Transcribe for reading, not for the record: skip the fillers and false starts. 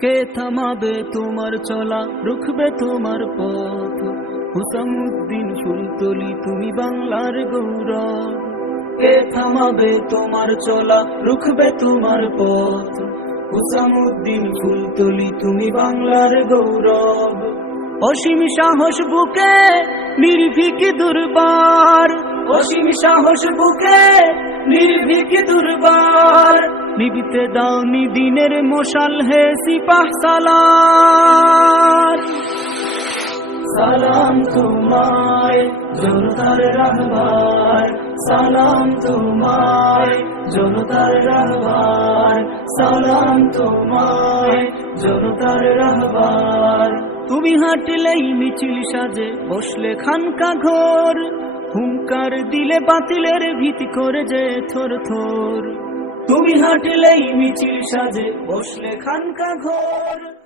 কে থামাবে তোমার চলা, রুখবে তোমার পথ? হুসামুদ্দিন ফুলতলি, তুমি বাংলার গৌরব। কে থামাবে তোমার চলা, রুখবে তোমার পথ? হুসামুদ্দিন ফুলতলি, তুমি বাংলার গৌরব। অসীম সাহস বুকে নির্ভীক দুর্বার, অসীম সাহস বুকে নির্ভীক দুর্বার। নিভিতে দাওনি দিনের মশাল, হে সিপাহ সালার। সালাম তোমায় জনতার রাহবার, সালাম তোমায় জনতার রাহবার, সালাম তোমায় জনতার রাহবার। তুমি হাঁটলেই মিছিল সাজে, বসলে খানকা ঘোর, হুঙ্কার দিলে বাতিলের ভীতি করে যে থর থর। তুমি হাঁটলেই মিছিল সাজে, বসলে খানকা ঘোর।